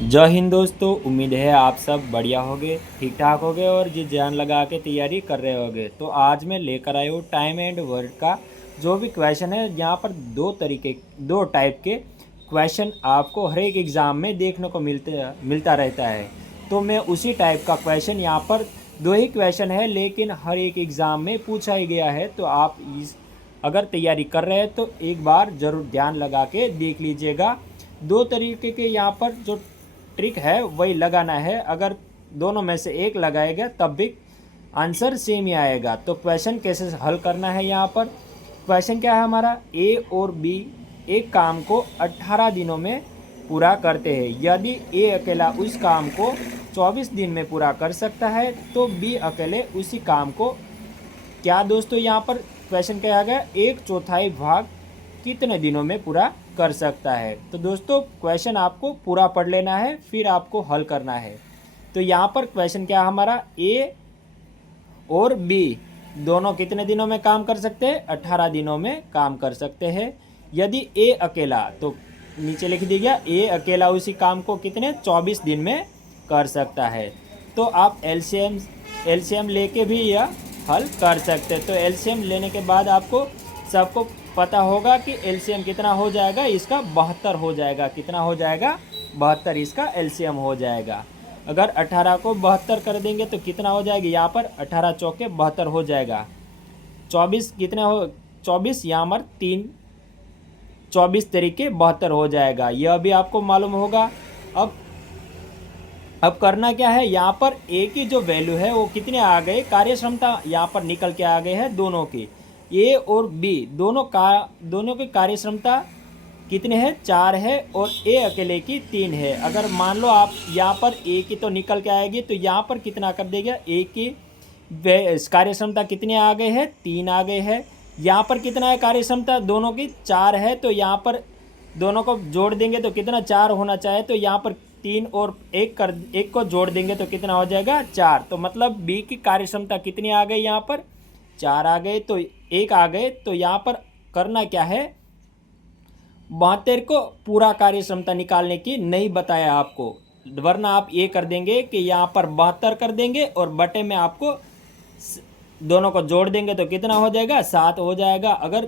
जय हिंद दोस्तों, उम्मीद है आप सब बढ़िया होगे, ठीक ठाक होगे और जी जान लगा के तैयारी कर रहे होगे। तो आज मैं लेकर आया हूँ टाइम एंड वर्क का जो भी क्वेश्चन है। यहाँ पर दो टाइप के क्वेश्चन आपको हर एक एग्ज़ाम में देखने को मिलता रहता है। तो मैं उसी टाइप का क्वेश्चन यहाँ पर दो ही क्वेश्चन है, लेकिन हर एक एग्ज़ाम में पूछा ही गया है। तो आप इस अगर तैयारी कर रहे हैं तो एक बार ज़रूर ध्यान लगा के देख लीजिएगा। दो तरीके के यहाँ पर जो ट्रिक है वही लगाना है। अगर दोनों में से एक लगाएगा तब भी आंसर सेम ही आएगा। तो क्वेश्चन कैसे हल करना है, यहाँ पर क्वेश्चन क्या है हमारा, ए और बी एक काम को 18 दिनों में पूरा करते हैं। यदि ए अकेला उस काम को 24 दिन में पूरा कर सकता है तो बी अकेले उसी काम को क्या दोस्तों यहाँ पर क्वेश्चन क्या आ गया, एक चौथाई भाग कितने दिनों में पूरा कर सकता है। तो दोस्तों क्वेश्चन आपको पूरा पढ़ लेना है, फिर आपको हल करना है। तो यहाँ पर क्वेश्चन क्या हमारा, ए और बी दोनों कितने दिनों में काम कर सकते हैं, 18 दिनों में काम कर सकते हैं। यदि ए अकेला, तो नीचे लिख दिया ए अकेला उसी काम को कितने 24 दिन में कर सकता है। तो आप एलसीएम लेके भी यह हल कर सकते हैं। तो एलसीएम लेने के बाद आपको सबको पता होगा कि एलसीएम कितना हो जाएगा, इसका 72 हो जाएगा। कितना हो जाएगा, 72 इसका एलसीएम हो जाएगा। अगर 18 को 72 कर देंगे तो कितना हो जाएगा, यहाँ पर 18 चौके 72 हो जाएगा। 24 कितने हो, 24 यहाँ पर 3 24 तरीके 72 हो जाएगा। यह भी आपको मालूम होगा। अब करना क्या है, यहाँ पर ए की जो वैल्यू है वो कितने आ गए, कार्य क्षमता यहाँ पर निकल के आ गए हैं दोनों की। ए और बी दोनों की कार्य क्षमता कितने हैं, 4 है और ए अकेले की 3 है। अगर मान लो आप यहाँ पर ए की तो निकल के आएगी, तो यहाँ पर कितना कर देगा, ए की कार्य क्षमता कितने आ गए हैं, 3 आ गए हैं। यहाँ पर कितना है कार्य क्षमता दोनों की, 4 है। तो यहाँ पर दोनों को जोड़ देंगे तो कितना 4 होना चाहिए। तो यहाँ पर 3 और एक को जोड़ देंगे तो कितना हो जाएगा, 4। तो मतलब बी की कार्य क्षमता कितनी आ गई, यहाँ पर 4 आ गए तो 1 आ गए। तो यहाँ पर करना क्या है, 72 को पूरा कार्य क्षमता निकालने की नहीं बताया आपको, वरना आप ये कर देंगे कि यहाँ पर 72 कर देंगे और बटे में आपको दोनों को जोड़ देंगे तो कितना हो जाएगा, 7 हो जाएगा। अगर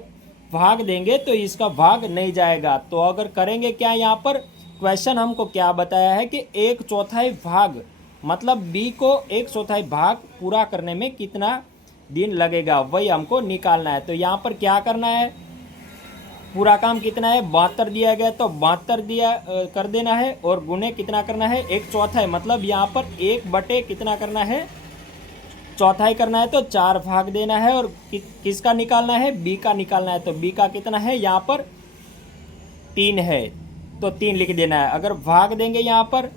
भाग देंगे तो इसका भाग नहीं जाएगा। तो अगर करेंगे क्या, यहाँ पर क्वेश्चन हमको क्या बताया है कि एक चौथाई भाग, मतलब बी को एक चौथाई भाग पूरा करने में कितना दिन लगेगा, वही हमको निकालना है। तो यहाँ पर क्या करना है, पूरा काम कितना है, 72 दिया गया तो 72 दिया कर देना है और गुणे कितना करना है, एक चौथाई, मतलब यहाँ पर 1 बटे कितना करना है, चौथाई करना है। तो 4 भाग देना है और किसका निकालना है, बी का निकालना है। तो बी का कितना है, यहाँ पर 3 है तो 3 लिख देना है। अगर भाग देंगे यहाँ पर,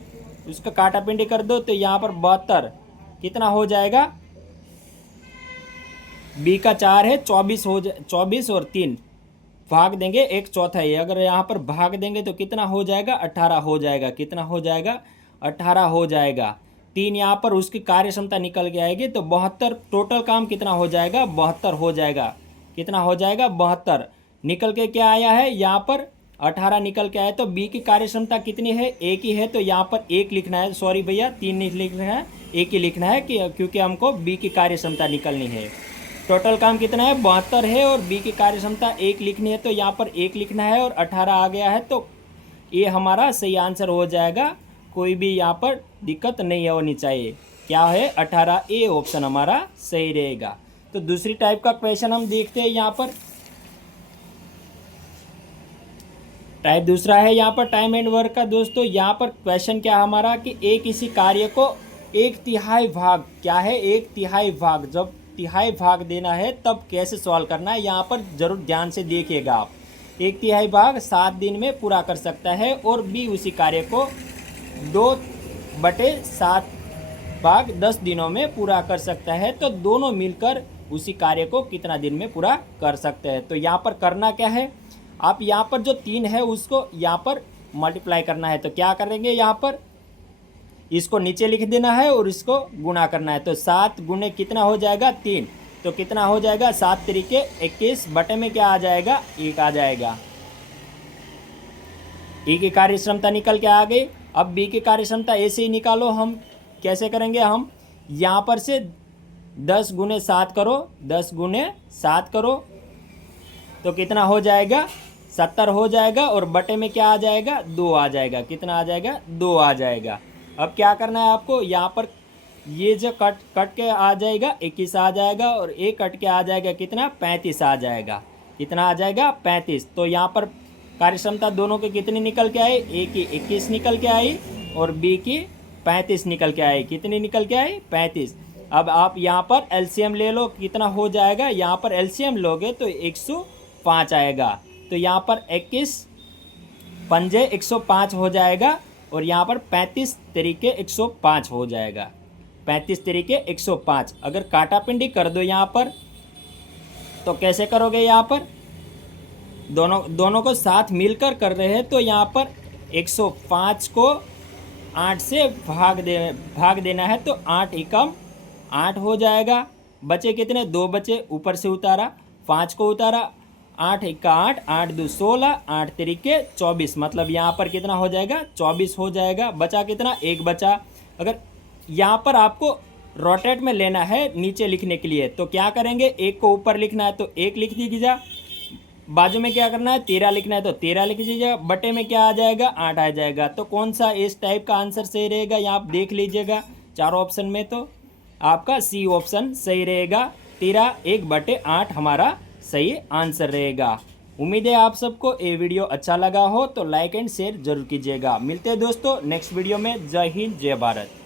उसका काटा पिंडी कर दो तो यहाँ पर 72 कितना हो जाएगा, बी का 4 है, 24 हो 24 और 3 भाग देंगे एक चौथाई है। अगर यहाँ पर भाग देंगे तो कितना हो जाएगा, 18 हो जाएगा। कितना हो जाएगा, 18 हो जाएगा। 3 यहाँ पर उसकी कार्य क्षमता निकल के आएगी तो 72, टोटल काम कितना हो जाएगा, 72 हो जाएगा। कितना हो जाएगा, 72 निकल के क्या आया है, यहाँ पर 18 निकल के आया। तो बी की कार्य क्षमता कितनी है, एक ही है। तो यहाँ पर 1 लिखना है, सॉरी भैया 3 नहीं लिखना है, 1 ही लिखना है क्योंकि हमको बी की कार्य क्षमता निकलनी है। टोटल काम कितना है, 72 है और बी की कार्य क्षमता 1 लिखनी है। तो यहाँ पर 1 लिखना है और 18 आ गया है। तो ये हमारा सही आंसर हो जाएगा, कोई भी यहाँ पर दिक्कत नहीं होनी चाहिए। क्या है, 18 ए ऑप्शन हमारा सही रहेगा। तो दूसरी टाइप का क्वेश्चन हम देखते हैं। यहाँ पर टाइप दूसरा है यहाँ पर टाइम एंड वर्क का। दोस्तों यहाँ पर क्वेश्चन क्या हमारा कि एक किसी कार्य को 1/3 भाग, क्या है 1/3 भाग, जब तिहाई भाग देना है तब कैसे सॉल्व करना है, यहाँ पर जरूर ध्यान से देखिएगा आप। 1/3 भाग 7 दिन में पूरा कर सकता है और बी उसी कार्य को 2/7 भाग 10 दिनों में पूरा कर सकता है। तो दोनों मिलकर उसी कार्य को कितना दिन में पूरा कर सकते हैं। तो यहाँ पर करना क्या है, आप यहाँ पर जो 3 है उसको यहाँ पर मल्टीप्लाई करना है। तो क्या करेंगे, यहाँ पर इसको नीचे लिख देना है और इसको गुणा करना है। तो 7 गुणे कितना हो जाएगा, 3। तो कितना हो जाएगा, 7 तरीके 21 बटे में क्या आ जाएगा, 1 आ जाएगा। ए की कार्य क्षमता निकल के आ गई। अब बी की कार्यक्षमता ऐसे ही निकालो। हम कैसे करेंगे, हम यहाँ पर से 10 गुने 7 करो, 10 गुने 7 करो तो कितना हो जाएगा, 70 हो जाएगा। और बटे में क्या आ जाएगा, 2 आ जाएगा। कितना आ जाएगा, 2 आ जाएगा। अब क्या करना है आपको, यहाँ पर ये जो कट के आ जाएगा 21 आ जाएगा, और एक कट के आ जाएगा कितना, 35 आ जाएगा। कितना आ जाएगा, 35। तो यहाँ पर कार्यक्षमता दोनों के कितनी निकल के आई, ए की 21 निकल के आई और बी की 35 निकल के आई। कितनी निकल के आई, 35। अब आप यहाँ पर एलसीएम ले लो, कितना हो जाएगा, यहाँ पर एलसीएम लोगे तो 105 आएगा। तो यहाँ पर 21 पंजे 105 हो जाएगा, और यहाँ पर 35 तरीके 105 हो जाएगा। 35 तरीके 105। अगर काटापिंडी कर दो यहाँ पर तो कैसे करोगे, यहाँ पर दोनों को साथ मिलकर कर रहे हैं, तो यहाँ पर 105 को 8 से भाग देना है। तो 8 एकम 8 हो जाएगा। बचे कितने, 2 बचे, ऊपर से उतारा, 5 को उतारा, 8 एका 8, 8 दो 16, 8 तरीके 24। मतलब यहाँ पर कितना हो जाएगा, 24 हो जाएगा। बचा कितना, 1 बचा। अगर यहाँ पर आपको रोटेट में लेना है नीचे लिखने के लिए तो क्या करेंगे, 1 को ऊपर लिखना है तो 1 लिख दीजिएगा, बाजू में क्या करना है, 13 लिखना है तो 13 लिख दीजिएगा, बटे में क्या आ जाएगा, 8 आ जाएगा। तो कौन सा इस टाइप का आंसर सही रहेगा, यहाँ आप देख लीजिएगा। 4 ऑप्शन में तो आपका सी ऑप्शन सही रहेगा। 13 1/8 हमारा सही आंसर रहेगा। उम्मीद है आप सबको ये वीडियो अच्छा लगा हो तो लाइक एंड शेयर जरूर कीजिएगा। मिलते हैं दोस्तों नेक्स्ट वीडियो में। जय हिंद, जय भारत।